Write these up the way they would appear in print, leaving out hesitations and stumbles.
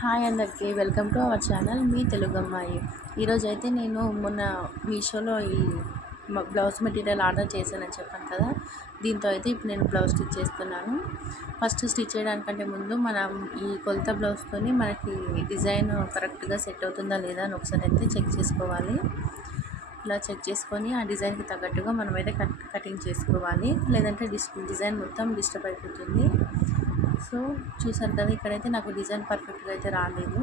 Hi అందరికీ welcome to our channel మీ తెలుగు అమ్మాయి. ఈరోజైతే నేను మొన్న మీషోలో ఈ బ్లౌజ్ మెటీరియల్ ఆర్డర్ చేశానని చెప్పాను కదా. దీంతో అయితే ఇప్పుడు నేను బ్లౌజ్ స్టిచ్ చేస్తున్నాను. ఫస్ట్ స్టిచ్ చేయడానికంటే ముందు మనం ఈ కొలత బ్లౌజ్తోని మనకి డిజైన్ కరెక్ట్గా సెట్ అవుతుందా లేదా అని ఒకసారి అయితే చెక్ చేసుకోవాలి. ఇలా చెక్ చేసుకొని ఆ డిజైన్కి తగ్గట్టుగా మనమైతే కటింగ్ చేసుకోవాలి, లేదంటే డిజైన్ మొత్తం డిస్టర్బ్ అయిపోతుంది. సో చూసారు కదా, ఇక్కడైతే నాకు డిజైన్ పర్ఫెక్ట్గా అయితే రాలేదు.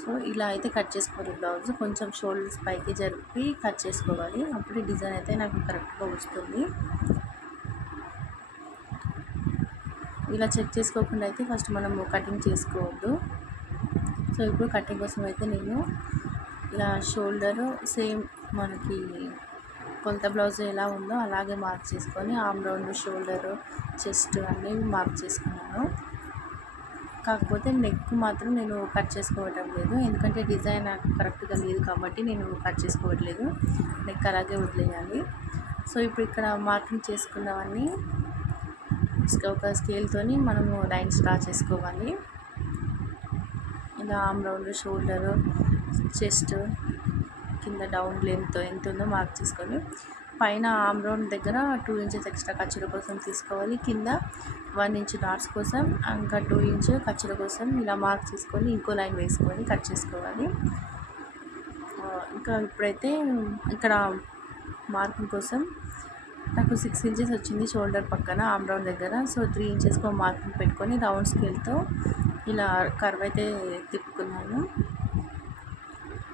సో ఇలా అయితే కట్ చేసుకోవాలి. బ్లౌజ్ కొంచెం షోల్డర్స్ పైకి జరిపి కట్ చేసుకోవాలి, అప్పుడు డిజైన్ అయితే నాకు కరెక్ట్గా వస్తుంది. ఇలా చెక్ చేసుకోకుండా అయితే ఫస్ట్ మనము కటింగ్ చేసుకోవద్దు. సో ఇప్పుడు కటింగ్ కోసం అయితే నేను ఇలా షోల్డరు సేమ్ మనకి కొలత బ్లౌజ్ ఎలా ఉందో అలాగే మార్క్ చేసుకొని ఆర్మ్ రౌండ్, షోల్డరు, చెస్ట్ అన్నీ మార్క్ చేసుకున్నాను. కాకపోతే నెక్ మాత్రం నేను కట్ చేసుకోవటం లేదు, ఎందుకంటే డిజైన్ నాకు కరెక్ట్గా లేదు కాబట్టి నేను కట్ చేసుకోవట్లేదు. నెక్ అలాగే వదిలేయాలి. సో ఇప్పుడు ఇక్కడ మార్కింగ్ చేసుకున్నవన్నీ ఒక స్కేల్తోని మనము లైన్స్ డ్రా చేసుకోవాలి. ఇలా ఆర్మ్ రౌండ్, షోల్డరు, చెస్ట్, కింద డౌన్ లెంత్ ఎంత ఉందో మార్క్ చేసుకొని పైన ఆర్మ్ రౌండ్ దగ్గర 2 ఇంచెస్ ఎక్స్ట్రా ఖర్చుల కోసం తీసుకోవాలి. కింద 1 ఇంచ్ డాట్స్ కోసం, ఇంకా 2 ఇంచ్ ఖర్చుల కోసం ఇలా మార్క్ చేసుకొని ఇంకో లైన్ వేసుకొని కట్ చేసుకోవాలి. ఇంకా ఇప్పుడైతే ఇక్కడ మార్కింగ్ కోసం నాకు 6 ఇంచెస్ వచ్చింది షోల్డర్ పక్కన ఆర్మ్ రౌండ్ దగ్గర. సో 3 ఇంచెస్కి మార్కింగ్ పెట్టుకొని రౌండ్ స్కేల్తో ఇలా కర్వ్ అయితే తిప్పుకున్నాను.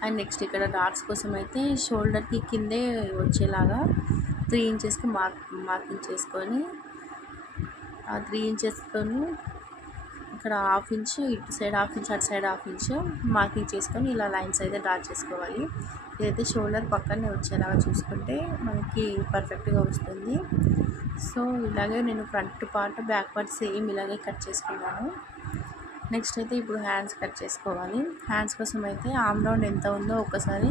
అండ్ నెక్స్ట్ ఇక్కడ డాట్స్ కోసం అయితే షోల్డర్కి కిందే వచ్చేలాగా 3 ఇంచెస్కి మార్కింగ్ చేసుకొని ఆ 3 ఇంచెస్తో ఇక్కడ 1/2 ఇంచ్ ఇటు సైడ్, 1/2 ఇంచ్ అటు సైడ్ 1/2 ఇంచ్ మార్కింగ్ చేసుకొని ఇలా లైన్స్ అయితే డ్రా చేసుకోవాలి. ఇదైతే షోల్డర్ పక్కనే వచ్చేలాగా చూసుకుంటే మనకి పర్ఫెక్ట్గా వస్తుంది. సో ఇలాగే నేను front part, back part same ఇలాగే కట్ చేసుకున్నాను. నెక్స్ట్ అయితే ఇప్పుడు హ్యాండ్స్ కట్ చేసుకోవాలి. హ్యాండ్స్ కోసం అయితే ఆర్మ్ రౌండ్ ఎంత ఉందో ఒకసారి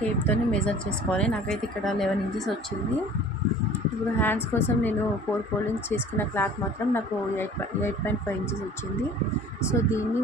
టేప్తో మెజర్ చేసుకోవాలి. నాకైతే ఇక్కడ 11 ఇంచెస్ వచ్చింది. ఇప్పుడు హ్యాండ్స్ కోసం నేను 4 ఫోల్డింగ్స్ చేసుకున్న క్లాత్ మాత్రం నాకు 8.5 ఇంచెస్ వచ్చింది. సో దీన్ని